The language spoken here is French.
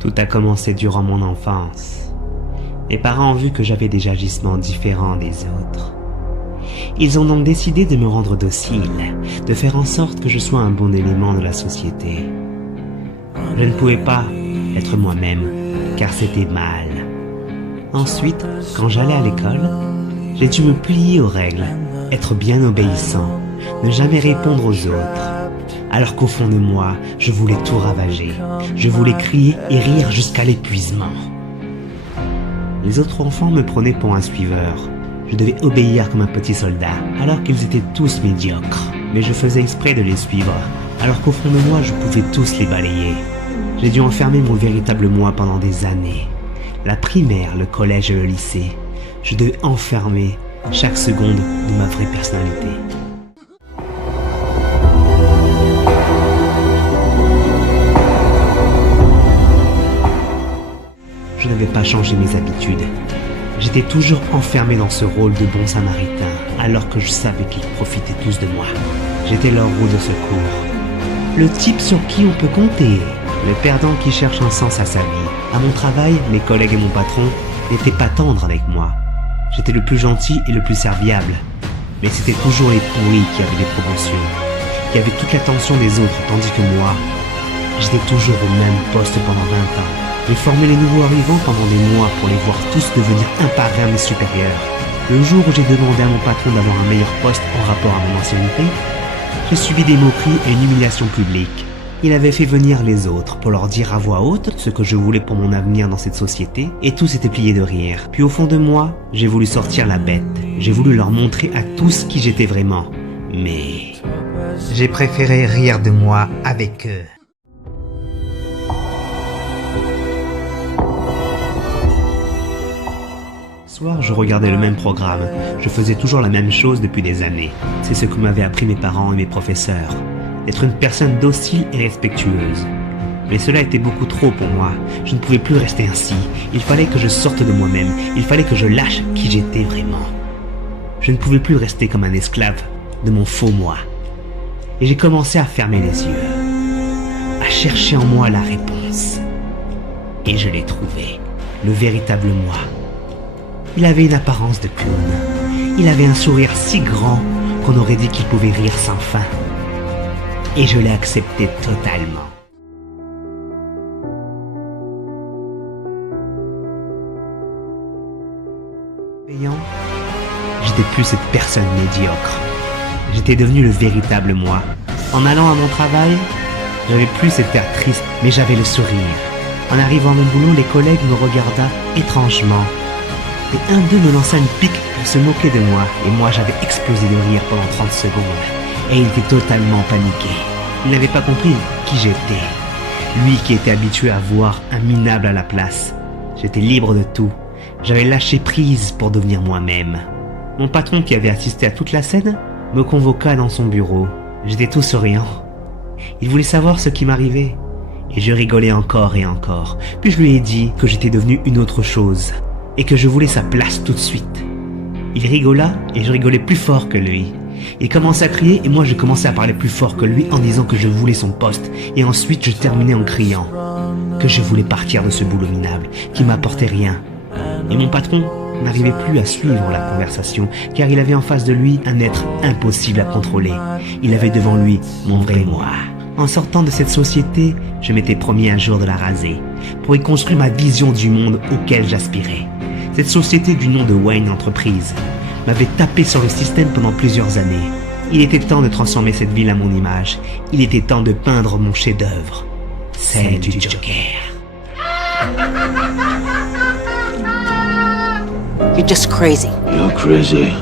Tout a commencé durant mon enfance. Mes parents ont vu que j'avais des agissements différents des autres. Ils ont donc décidé de me rendre docile, de faire en sorte que je sois un bon élément de la société. Je ne pouvais pas être moi-même, car c'était mal. Ensuite, quand j'allais à l'école, j'ai dû me plier aux règles, être bien obéissant, ne jamais répondre aux autres. Alors qu'au fond de moi, je voulais tout ravager. Je voulais crier et rire jusqu'à l'épuisement. Les autres enfants me prenaient pour un suiveur. Je devais obéir comme un petit soldat, alors qu'ils étaient tous médiocres. Mais je faisais exprès de les suivre, alors qu'au fond de moi, je pouvais tous les balayer. J'ai dû enfermer mon véritable moi pendant des années. La primaire, le collège et le lycée. Je devais enfermer chaque seconde de ma vraie personnalité. Je n'avais pas changé mes habitudes. J'étais toujours enfermé dans ce rôle de bon samaritain, alors que je savais qu'ils profitaient tous de moi. J'étais leur roue de secours. Le type sur qui on peut compter. Le perdant qui cherche un sens à sa vie. À mon travail, mes collègues et mon patron n'étaient pas tendres avec moi. J'étais le plus gentil et le plus serviable. Mais c'était toujours les pourris qui avaient des promotions, qui avaient toute l'attention des autres, tandis que moi, j'étais toujours au même poste pendant 20 ans. J'ai formé les nouveaux arrivants pendant des mois pour les voir tous devenir un par un mes supérieurs. Le jour où j'ai demandé à mon patron d'avoir un meilleur poste en rapport à mon ancienneté, j'ai subi des moqueries et une humiliation publique. Il avait fait venir les autres pour leur dire à voix haute ce que je voulais pour mon avenir dans cette société, et tous étaient pliés de rire. Puis au fond de moi, j'ai voulu sortir la bête. J'ai voulu leur montrer à tous qui j'étais vraiment. Mais j'ai préféré rire de moi avec eux. Soir, je regardais le même programme. Je faisais toujours la même chose depuis des années. C'est ce que m'avaient appris mes parents et mes professeurs. Être une personne docile et respectueuse. Mais cela était beaucoup trop pour moi. Je ne pouvais plus rester ainsi. Il fallait que je sorte de moi-même. Il fallait que je lâche qui j'étais vraiment. Je ne pouvais plus rester comme un esclave de mon faux moi. Et j'ai commencé à fermer les yeux, à chercher en moi la réponse. Et je l'ai trouvé, le véritable moi. Il avait une apparence de clown. Il avait un sourire si grand qu'on aurait dit qu'il pouvait rire sans fin. Et je l'ai accepté totalement. J'étais plus cette personne médiocre. J'étais devenu le véritable moi. En allant à mon travail, j'avais plus cet air triste, mais j'avais le sourire. En arrivant à mon boulot, les collègues me regardaient étrangement. Et un d'eux me lança une pique pour se moquer de moi, et moi j'avais explosé de rire pendant 30 secondes. Et il était totalement paniqué. Il n'avait pas compris qui j'étais. Lui qui était habitué à voir un minable à la place. J'étais libre de tout. J'avais lâché prise pour devenir moi-même. Mon patron qui avait assisté à toute la scène me convoqua dans son bureau. J'étais tout souriant. Il voulait savoir ce qui m'arrivait. Et je rigolais encore et encore. Puis je lui ai dit que j'étais devenu une autre chose. Et que je voulais sa place tout de suite. Il rigola et je rigolais plus fort que lui. Il commençait à crier et moi je commençais à parler plus fort que lui en disant que je voulais son poste. Et ensuite je terminais en criant que je voulais partir de ce boulot minable qui m'apportait rien. Et mon patron n'arrivait plus à suivre la conversation car il avait en face de lui un être impossible à contrôler. Il avait devant lui mon vrai moi. En sortant de cette société, je m'étais promis un jour de la raser pour y construire ma vision du monde auquel j'aspirais. Cette société du nom de Wayne Entreprise m'avait tapé sur le système pendant plusieurs années. Il était temps de transformer cette ville à mon image. Il était temps de peindre mon chef-d'œuvre, celle du Joker. You're just crazy. You're crazy.